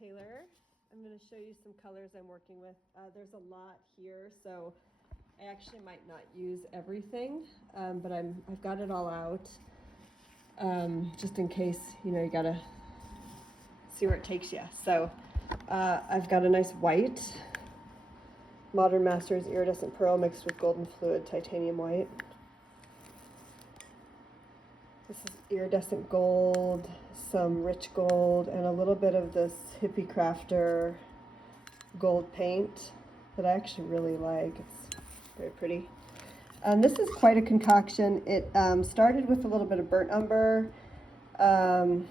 Taylor. I'm going to show you some colors I'm working with. There's a lot here, so I actually might not use everything, but I've got it all out, just in case, you know, you gotta see where it takes you. So I've got a nice white, Modern Masters iridescent pearl mixed with golden fluid titanium white. This is iridescent gold, some rich gold, and a little bit of this Hippie Crafter gold paint that I actually really like. It's very pretty. This is quite a concoction. It started with a little bit of burnt umber, and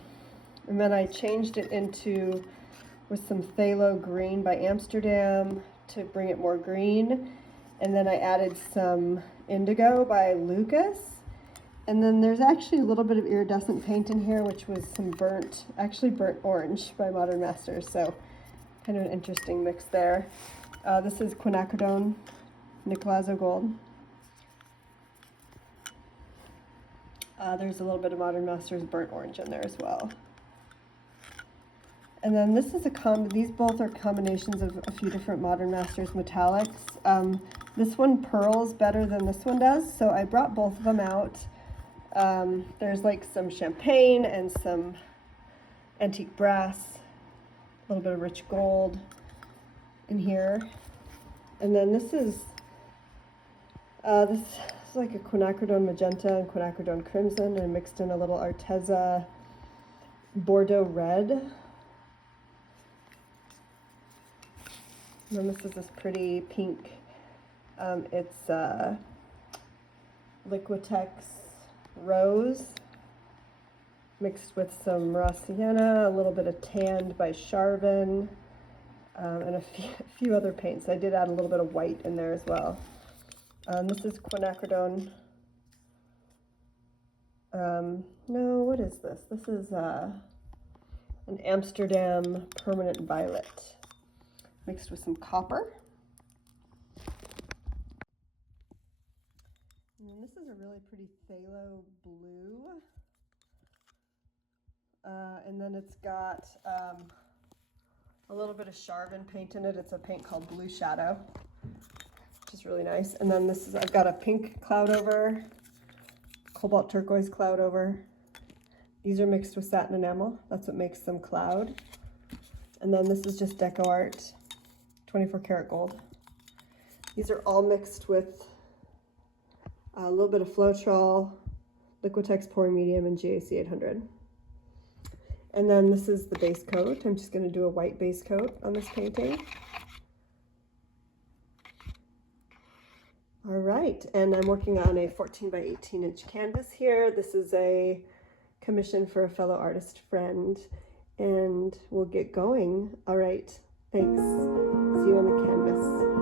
then I changed it into with some phthalo green by Amsterdam to bring it more green, and then I added some indigo by Lucas. And then there's actually a little bit of iridescent paint in here, which was some burnt orange by Modern Masters. So kind of an interesting mix there. This is quinacridone Nicolazzo Gold. There's a little bit of Modern Masters burnt orange in there as well. And then this is these both are combinations of a few different Modern Masters metallics. This one pearls better than this one does, so I brought both of them out. There's like some champagne and some antique brass, a little bit of rich gold in here. And then this is like a quinacridone magenta and quinacridone crimson, and mixed in a little Arteza Bordeaux red. And then this is this pretty pink. It's Liquitex Rose mixed with some raw sienna, a little bit of tanned by Charvin, and a few other paints. I did add a little bit of white in there as well. This is quinacridone. No, what is this? This is an Amsterdam permanent violet mixed with some copper. And then this is a really pretty phthalo blue. And then it's got a little bit of Charvin paint in it. It's a paint called Blue Shadow, which is really nice. And then this is, I've got a pink cloud over, cobalt turquoise cloud over. These are mixed with satin enamel. That's what makes them cloud. And then this is just Deco Art, 24 karat gold. These are all mixed with a little bit of floetrol, Liquitex pouring medium, and GAC 800. And then this is the base coat. I'm just going to do a white base coat on this painting. All right, and I'm working on a 14 by 18 inch canvas here. This is a commission for a fellow artist friend, and we'll get going. All right, thanks. See you on the canvas.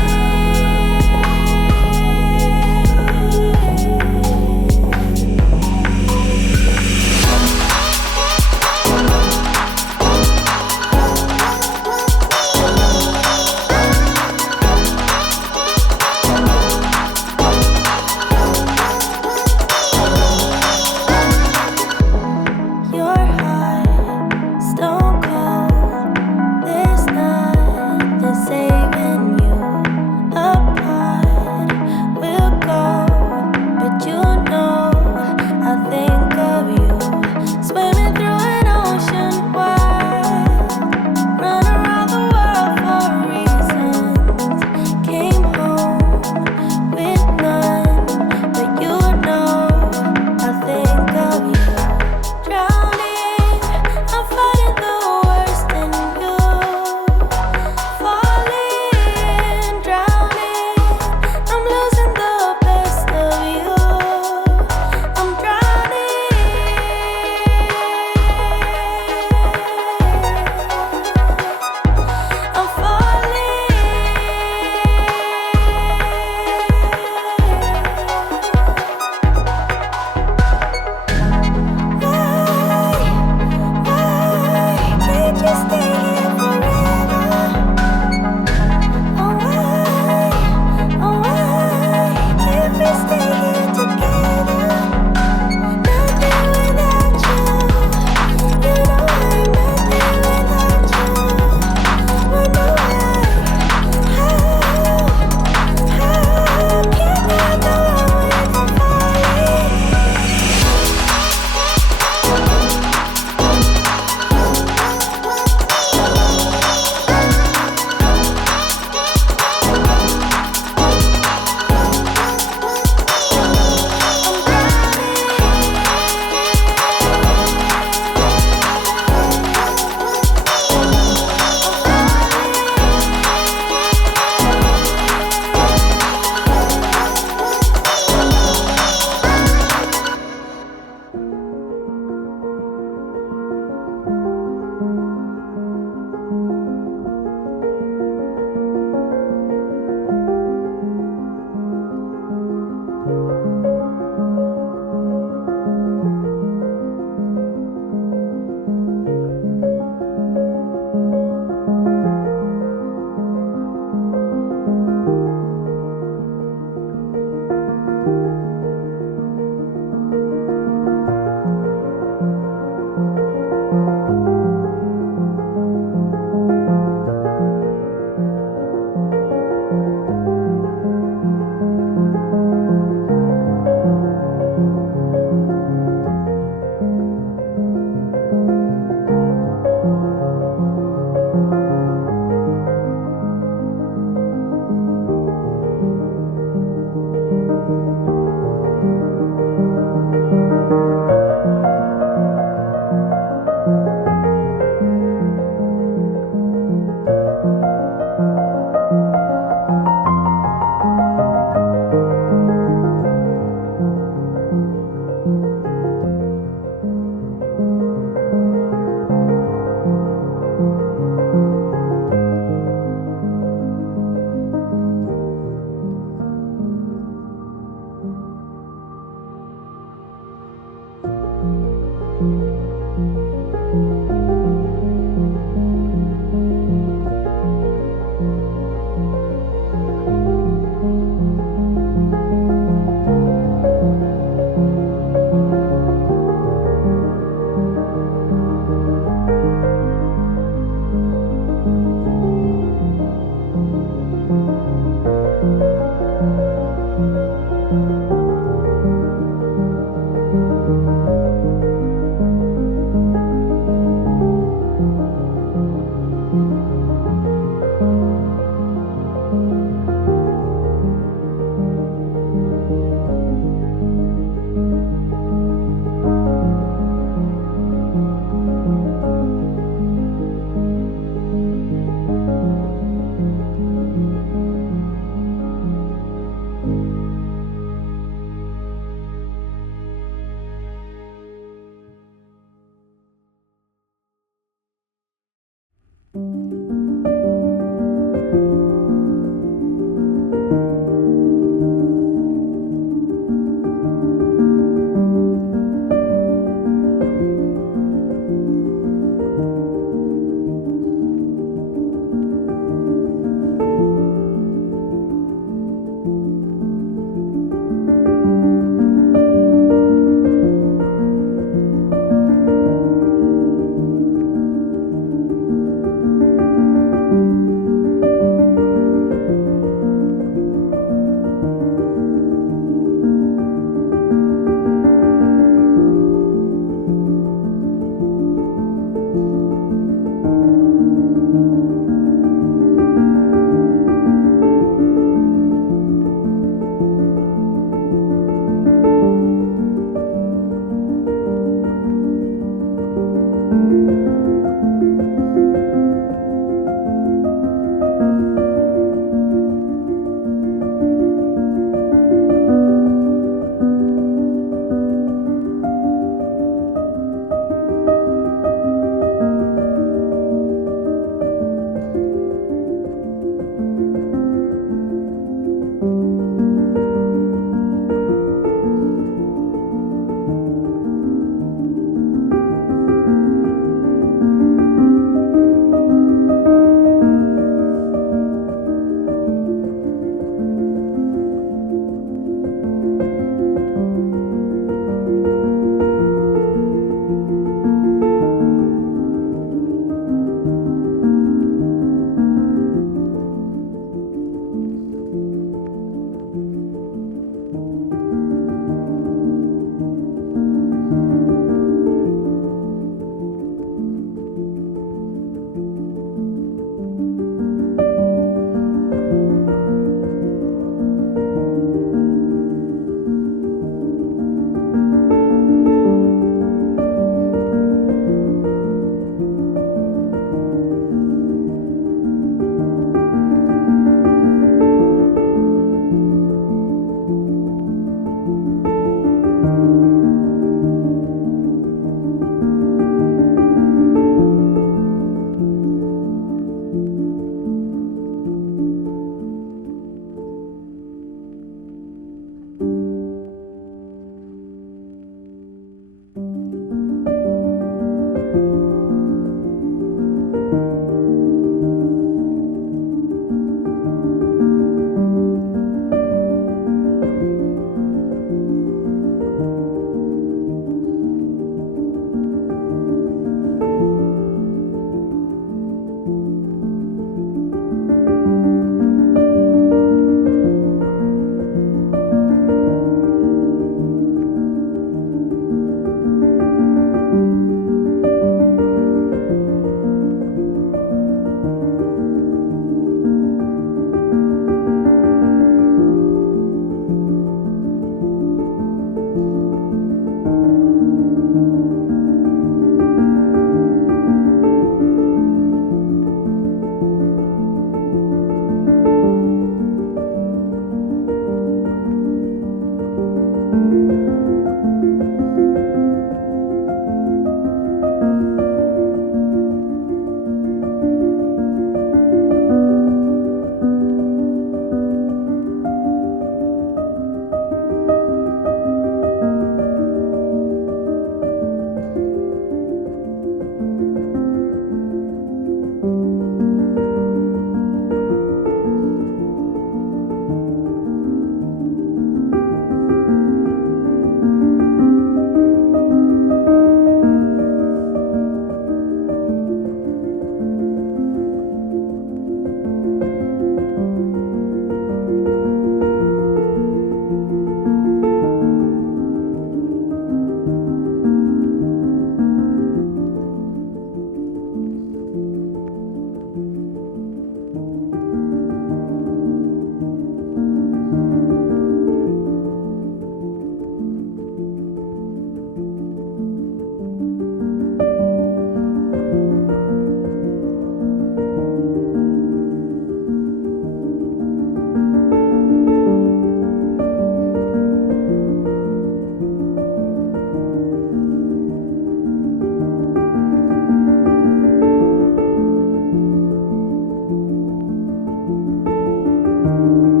you.